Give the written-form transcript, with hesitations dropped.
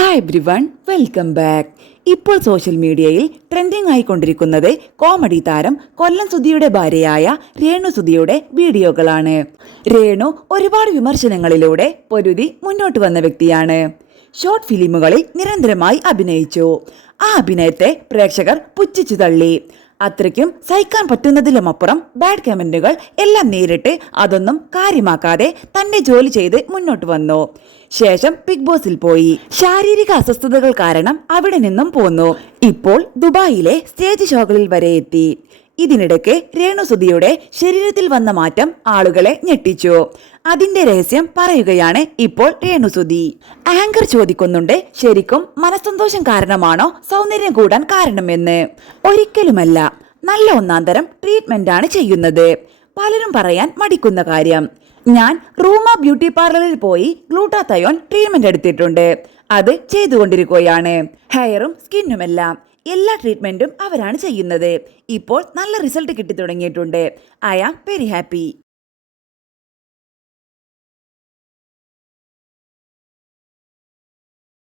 Hi everyone, welcome back. ഇപ്പോൾ social മീഡിയയിൽ trending ആയിക്കൊണ്ടിരിക്കുന്നത് comedy താരം കൊല്ലം സുധിയുടെ ഭാര്യയായ രേണു സുധിയുടെ വീഡിയോകളാണ്. രേണു ഒരുപാട് വിമർശനങ്ങളിലൂടെ പൊരുതി മുന്നോട്ട് വന്ന വ്യക്തിയാണ്. ഷോർട്ട് ഫിലിമുകളിൽ നിരന്തരമായി അഭിനയിച്ചു. ആ അഭിനയത്തെ പ്രേക്ഷകർ പുച്ഛിച്ചു തള്ളി. അത്രയ്ക്കും സഹിക്കാൻ പറ്റുന്നതിലുമപ്പുറം ബാഡ് കമന്റുകൾ എല്ലാം നേരിട്ട് അതൊന്നും കാര്യമാക്കാതെ തന്റെ ജോലി ചെയ്ത് മുന്നോട്ട് വന്നു. ശേഷം ബിഗ് ബോസിൽ പോയി. ശാരീരിക അസ്വസ്ഥതകൾ കാരണം അവിടെ നിന്നും പോന്നു. ഇപ്പോൾ ദുബായിലെ സ്റ്റേജ് ഷോകളിൽ വരെ എത്തി. ഇതിനിടയ്ക്ക് രേണു സുധിയുടെ ശരീരത്തിൽ വന്ന മാറ്റം ആളുകളെ ഞെട്ടിച്ചു. അതിന്റെ രഹസ്യം പറയുകയാണ് ഇപ്പോൾ രേണു സുധി. ആങ്കർ ചോദിക്കുന്നുണ്ട്, ശരിക്കും മനസ്സന്തോഷം കാരണമാണോ സൗന്ദര്യം കൂടാൻ കാരണമെന്ന്? ഒരിക്കലുമല്ല. നല്ല ഒന്നാന്തരം ട്രീറ്റ്മെന്റ് ആണ് ചെയ്യുന്നത്. പലരും പറയാൻ മടിക്കുന്ന കാര്യം. ഞാൻ റൂമ ബ്യൂട്ടി പാർലറിൽ പോയി ഗ്ലൂട്ടാതയോൺ ട്രീറ്റ്മെന്റ് എടുത്തിട്ടുണ്ട്. അത് ചെയ്തുകൊണ്ടിരിക്കുകയാണ്. ഹെയറും സ്കിന്നുമെല്ലാം എല്ലാ ട്രീറ്റ്മെന്റും അവരാണ് ചെയ്യുന്നത്. ഇപ്പോൾ നല്ല റിസൾട്ട് കിട്ടി തുടങ്ങിയിട്ടുണ്ട്. I am very happy.